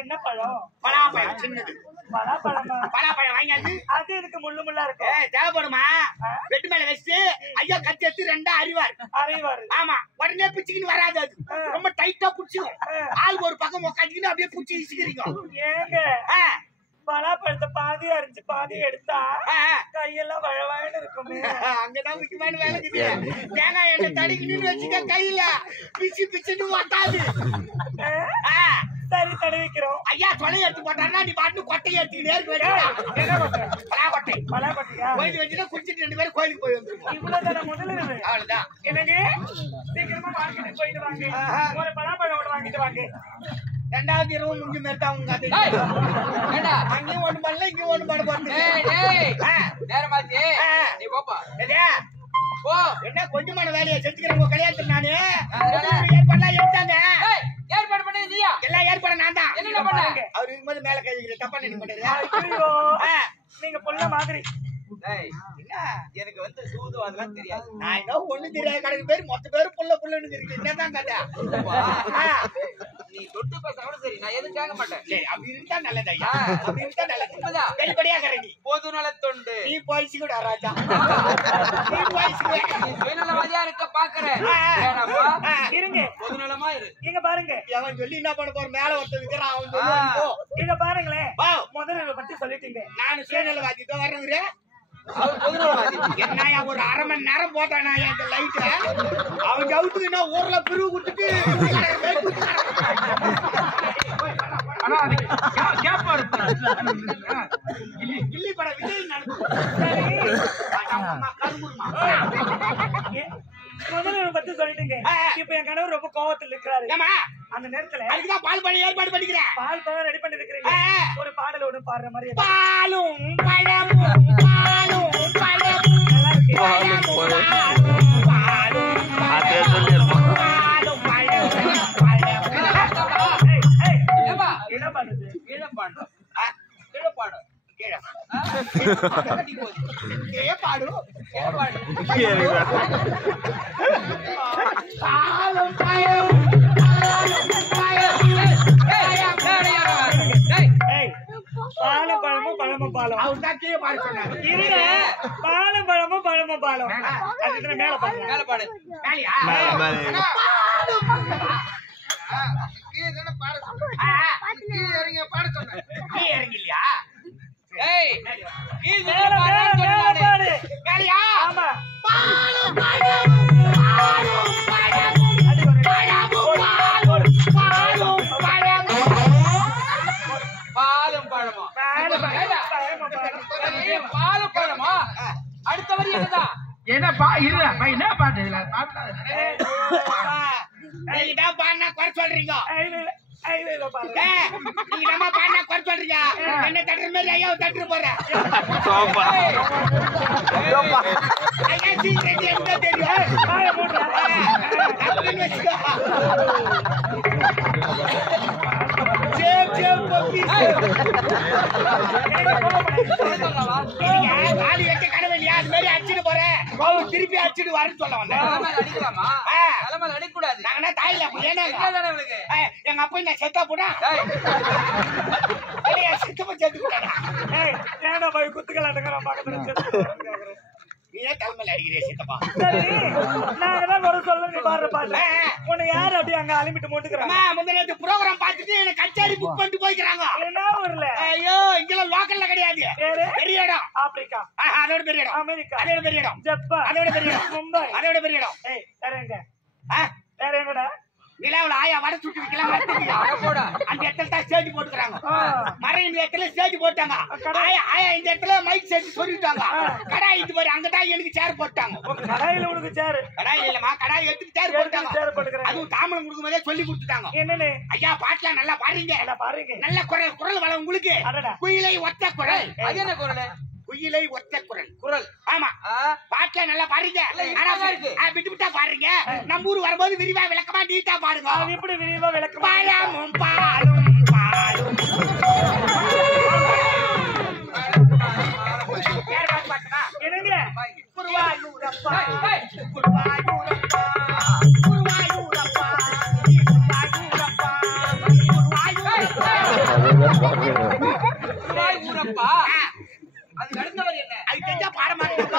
என்ன பழம்? பலாப்பழம் சின்னது. பலாப்பழமா? பலாப்பழம் வாங்கியாச்சு. அது எனக்கு முள்ளு முள்ளா இருக்கு. தேவைப்படுமா? வெட்டு மேல வச்சு ஐயா கத்தி எடுத்து ரெண்டா அறிவாரு. ஆமா, உடனே பிச்சுக்கின்னு வராது. அது ரொம்ப டைட்டா புடிச்சுக்கும். ஆள் ஒரு பக்கம் உட்காந்துக்கின்னு அப்படியே புடிச்சு இசுக்கிறீங்க. ஏங்க பலாப்பழத்தை பாதி அரிஞ்சு பாதி எடுத்தா கையெல்லாம் வழவாயின்னு இருக்குமே. அங்கதான் முக்கியமான வேலை இருக்குது. தேங்காய் எண்ணெய் தடிக்கிட்டு வச்சுக்க கையில பிச்சு பிச்சுட்டு ஒட்டாது. சரி தடவிக்கிறோம். ஐயா தொலை எடுத்து போட்டாருன்னா நீ பாட்டு கொட்டையை எடுத்துக்கிட்டே இருக்க. பலாக்கொட்டையா கோயில் வச்சுன்னா குடிச்சிட்டு 2 பேரும் கோயிலுக்கு போய் வந்துருக்கோம். இவ்வளவுதான முதல்ல? அவ்வளவுதான். என்னங்க சீக்கிரமா மார்க்கெட்டுக்கு போயிட்டு வாங்க. ஒரு பலாப்பழம் ஒன்று வாங்கிட்டு வாங்க. 2வது இரவு முடிஞ்ச மாதிரி தான் உங்க கதை. அங்கேயும் ஒண்ணு பண்ணல, இங்கேயும் ஒண்ணு பண்ண போறது. நீ போப்பா. என்ன கொஞ்சமான வேலையை செஞ்சுக்கிறேன் உங்க கல்யாணத்துல. நானு ஏற்பாடுலாம் எடுத்தாங்க. ஏற்பாடு பண்ணது நீயா? எல்லாம் ஏற்பாடு நான் தான். என்ன பண்ண? அவர் இருக்கும்போது மேல கை வைக்கிற தப்பா நினைக்க மாட்டாரு. நீங்க பொண்ண மாதிரி. எனக்கு வந்து சூது அதெல்லாம் தெரியாது. நான் என்ன ஒண்ணு தெரியாது. கடைக்கு பேரு மொத்த பேரு புள்ளன்னு இருக்கு. என்னதான் கதை? நீ தொட்டு பேசாம சரி, நான் எதுவும் கேட்க மாட்டேன். சரி, அப்படி இருந்தா நல்லது ஐயா. அப்படி இருந்தா நல்லது. வெளிப்படையா கரண்டி பொது நல தொண்டு. நீ போயிச்சு கூட ராஜா. நீ போயிச்சு சுயநலவாதியா இருக்க பாக்குறேன். இருங்க, பொது நலமா இரு. இங்க பாருங்க. அவன் சொல்லி என்ன பண்ண போற? மேல ஒருத்தர் இருக்கிறான். அவன் சொல்லுவான். இங்க பாருங்களேன், முதல்ல பத்தி சொல்லிட்டீங்க. நான் சுயநலவாதி தான் வர்றேன். அவர் பொது நலவாதி. என்னையா ஒரு 1/2 மணி நேரம் போட்டானா இந்த லைட்ட? அவன் ஜவுத்துக்குன்னா ஊர்ல பிரிவு கொடுத்துட்டு கில்லி பட விஜய் முதல்ல பத்தி சொல்லிட்டீங்க. இப்ப என் கணவர் ரொம்ப கோவத்தில் இருக்கிறாரு. அந்த நேரத்துல அதுக்குதான் பால் பழம் ஏற்பாடு பண்ணிக்கிறேன். பால் பழம் ரெடி பண்ணி இருக்கிறீங்க. ஒரு பாடல் ஒண்ணு பாடுற மாதிரி. பாலும் பழமும் பாலும் பழமும் நல்லா இருக்கு. பாலும் என்ன பண்ணுது? கீழே பாடு. பாலும் பழமும் பழமும் பாலம். பாலும் பழமும் பழமும் பாலம். அதுக்கு மேல பாடு. மேல பாடு. இறங்கிலையா? ஆமா, பாலும் பழமா? பாலும் பழமா? அடுத்த வரி என்னதான்? என்ன பாட்டு இதுல பாடினா குறை சொல்றீங்க. நீங்க நம்ம பாடினா குறை சொல்றீங்க. என்ன தட்டுற மாதிரி ஐயா தட்டு போறேன். ஐயா சீக்கிரம் என்ன தெரியும்? காலி வைக்க கடவுளியா அது மாதிரி அடிச்சுட்டு போறேன். திருப்பி அடிச்சுட்டு வரேன்னு சொல்ல வந்தேன். அடிக்கலாமா? அடிக்கூடாது. நாங்க தாயில எங்க அப்பா என்ன செத்தா போனா சித்தப்ப சேர்த்து போட்டா போய் குத்துக்கலாட்டுங்க பக்கத்துல நீ தலைமையில அடிக்கிறிய சித்தப்பா. நாங்கதான் ஒரு சொல்ல நீ பாடுற பாட்டு. உன்னை யாரு அப்படியே அங்க அலிமிட்டு போட்டுக்கிறாங்க? முந்தின ப்ரோக்ராம் பார்த்துட்டு எனக்கு கச்சேரி புக் பண்ணிட்டு போய்க்கிறாங்க. என்ன ஊர்ல? ஐயோ இங்கெல்லாம் லோக்கல்ல கிடையாது. பெரிய இடம் ஆப்பிரிக்கா. அதோட பெரிய இடம் அமெரிக்கா. அதோட பெரிய இடம் ஜப்பான். அதோட பெரிய இடம் மும்பை. அதோட பெரிய இடம். வேற எங்க? வேற எங்கடா? நிலாவுல ஆயா வடை சுட்டு வைக்கலாம். அந்த இடத்துல தான் ஸ்டேஜ் போட்டுக்கிறாங்க. மரம் இந்த இடத்துல ஸ்டேஜ் போட்டாங்க. ஆயா இந்த இடத்துல மைக் செட் சொல்லிட்டாங்க. கடாய் இது மாதிரி அங்கதான் எனக்கு சேர் போட்டாங்க. கடாயில உனக்கு சேர்? கடாயில் இல்லமா, கடாய் எடுத்து சேர் போட்டாங்க. அதுவும் தாமலம் கொடுக்கும் போதே சொல்லி கொடுத்துட்டாங்க. என்னன்னு? ஐயா பாட்டுலாம் நல்லா பாடுறீங்க. நல்ல குரல் வளம் உங்களுக்கு. குயிலை ஒத்த குரல். அது என்ன குரல்? குயிலை ஒத்த குரல். குரல். ஆமா, பாட்டுல நல்லா பாடுறீங்க. விட்டு விட்டா பாடுறீங்க. நம்ம ஊர் வரும்போது விரிவா விளக்கமா நீட்டா பாடுங்க. எப்படி விரிவா விளக்கமா? பழமும் பாலும் பாலும். என்னங்க? குருவாயூரப்பா குருவாயூரப்பா குருவாயூரப்பா குருவாயூரப்பா குருவாயூரப்பா குருவாய் ஊரப்பா அது அடுத்தவர் என்ன அது தெரிஞ்சா பாட மாட்டேன்